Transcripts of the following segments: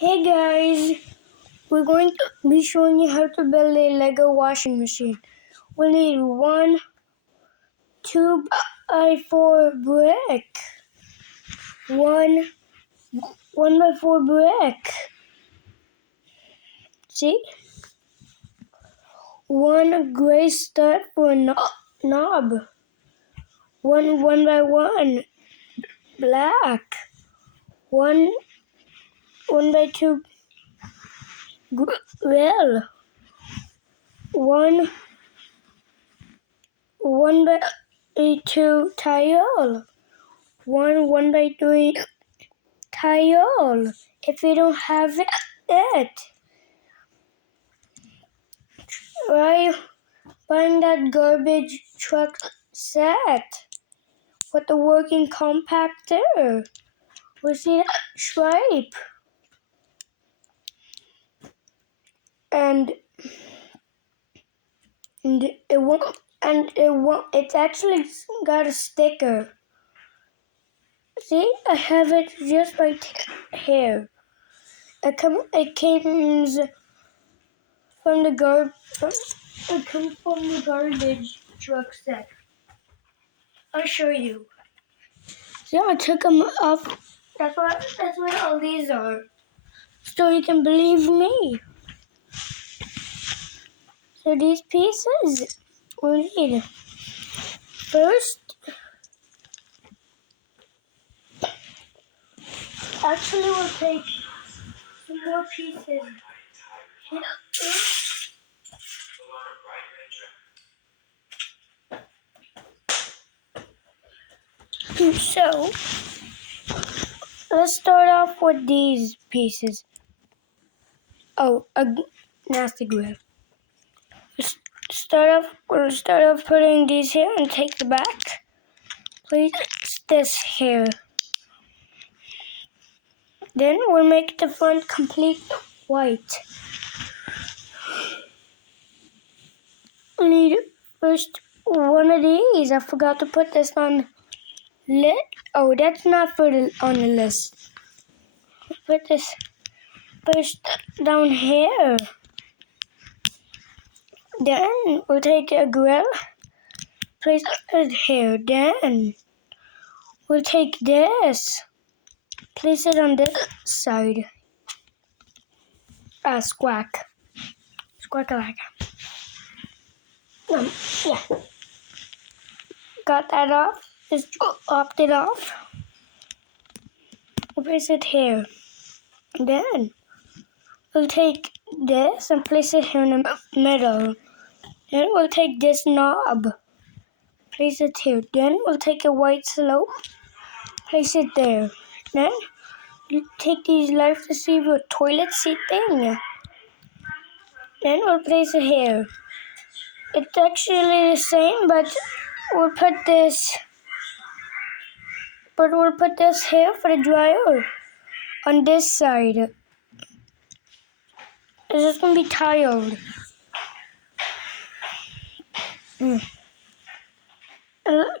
Hey guys, we're going to be showing you how to build a Lego washing machine. We'll need 2x4 brick, one 1x4 brick. See? One gray stud for a knob, one 1x1 black, one 1x2 grill, one 1x2 tile, one 1x3 tile. If you don't have it, try buying that garbage truck set with the working compactor. We see that stripe. And it's actually got a sticker. See, I have it just right here. It comes from the garbage truck set. I'll show you. See, I took them off. That's what all these are. So you can believe me. So these pieces we need. First, actually we'll take some more pieces. So, let's start off with these pieces. Oh, a nasty grill. We'll start off putting these here and take the back. Place this here. Then we'll make the front complete white. We need first one of these. I forgot to put this on list. Oh, that's not on the list. Put this first down here. Then we'll take a grill, place it here. Then we'll take this, place it on this side. Squack. Squack-a-lack. Yeah. Got that off. Just popped it off. We'll place it here. Then we'll take this and place it here in the middle. Then we'll take this knob, place it here. Then we'll take a white slope, place it there. Then you take these Life Receiver toilet seat thing. Then we'll place it here. It's actually the same, but we'll put this here for the dryer on this side. It's just gonna be tiled.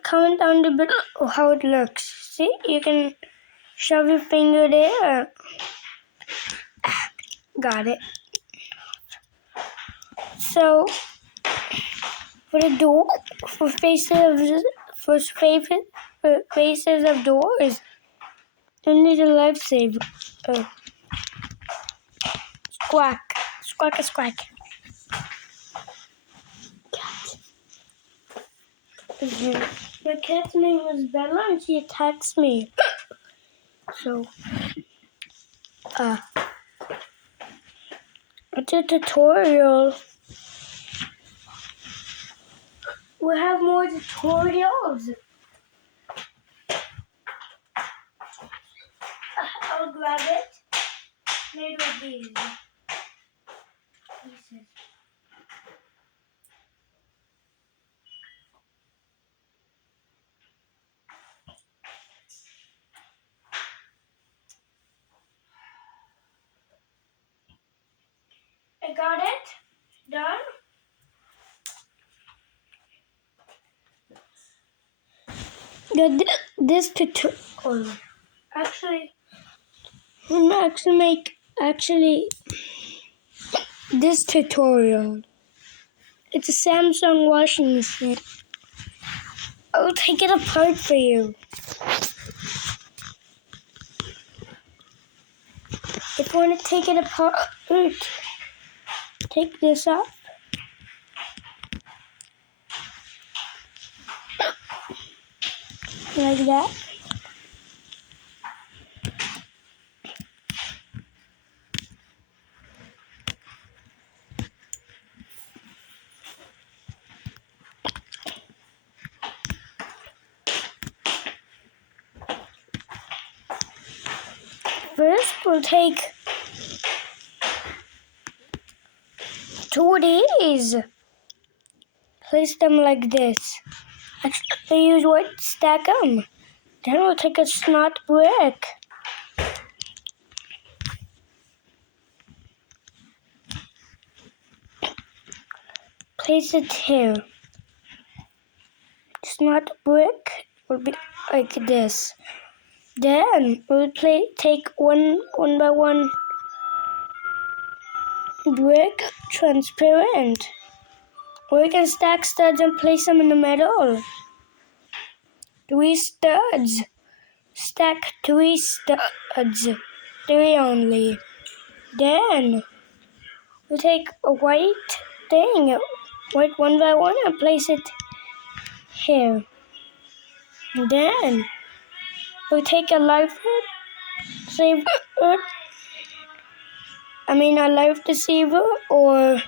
Comment down below how it looks. See, you can shove your finger there. Got it. So, for the door, for faces of doors, you need a lifesaver. Squawk, squawk, squawk. Cat. My cat's name is Bella, and she attacks me. So, it's a tutorial. We'll have more tutorials. I'll grab it. Made with these pieces. I got it. Done. This tutorial. Actually, I'm actually make Actually, this tutorial, it's a Samsung washing machine. I'll take it apart for you. If you want to take it apart, take this off. Like that. First, we'll take 2 of these. Place them like this. Actually, use what? Stack them. Then we'll take a snot brick. Place it here. Snot brick will be like this. Then we'll take one by one brick, transparent. We can stack studs and place them in the middle. 3 studs. Stack 3 studs. 3 only. Then we'll take a white thing, white one by one, and place it here. Then we'll take a life deceiver or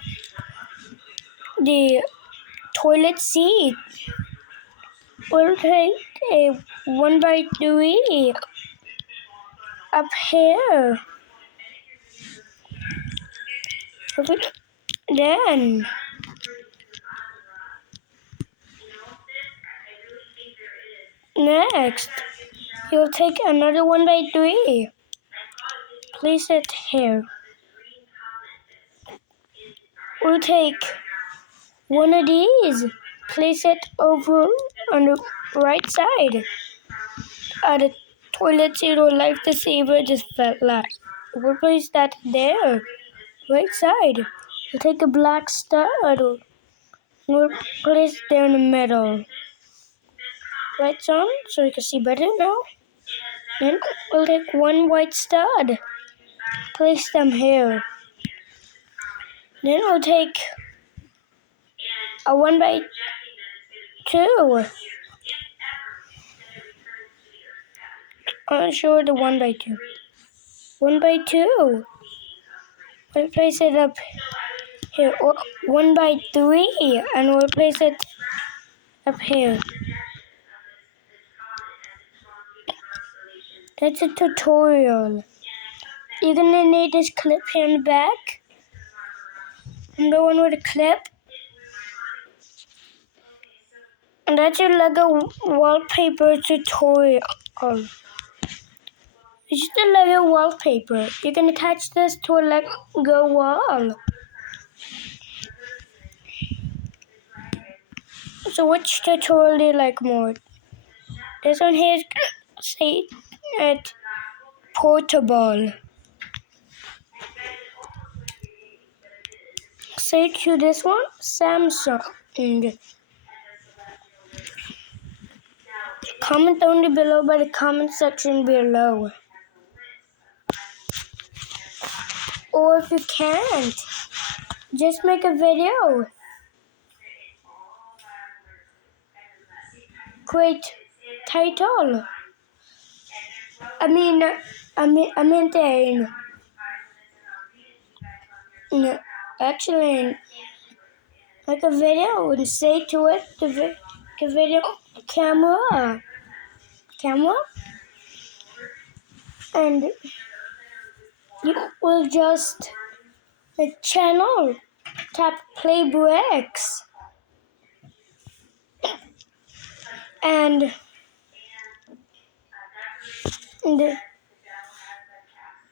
the toilet seat. We'll take a 1 by 3 up here. Then next, you'll take another 1 by 3. Place it here. We'll take one of these. Place it over on the right side. The toilet seat or life deceiver just fell flat. We'll place that there. Right side. We'll take a black stud. We'll place it there in the middle. Lights on so you can see better now. Then we'll take 1 white stud. Place them here. Then we'll take a 1 by 2. I'll show the 1 by 2. 1 by 2. We'll place it up here. 1 by 3. And we'll place it up here. That's a tutorial. You're gonna need this clip here in the back. And the one with a clip. And that's your Lego wallpaper tutorial. It's just a Lego wallpaper. You can attach this to a Lego wall. So which tutorial do you like more? This one here is say it portable. Say to this one, Samsung. Comment down below by the comment section below. Or if you can't, just make a video. Great title. Actually, make a video and say to it the video camera, and you will just the channel tap play bricks and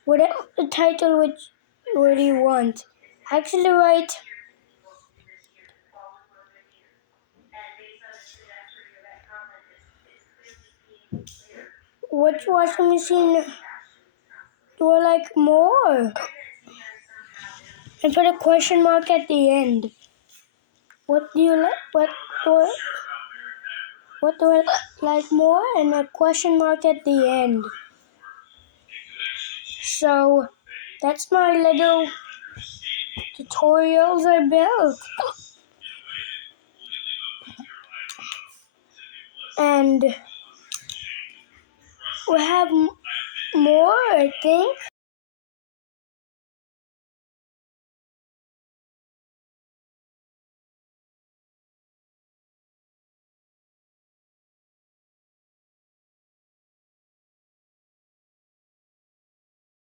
whatever the title what do you want. Actually write which washing machine or like more. And put a question mark at the end. What do you like? What do I like more? And a question mark at the end. So that's my Lego tutorials I built. And we have more, I think.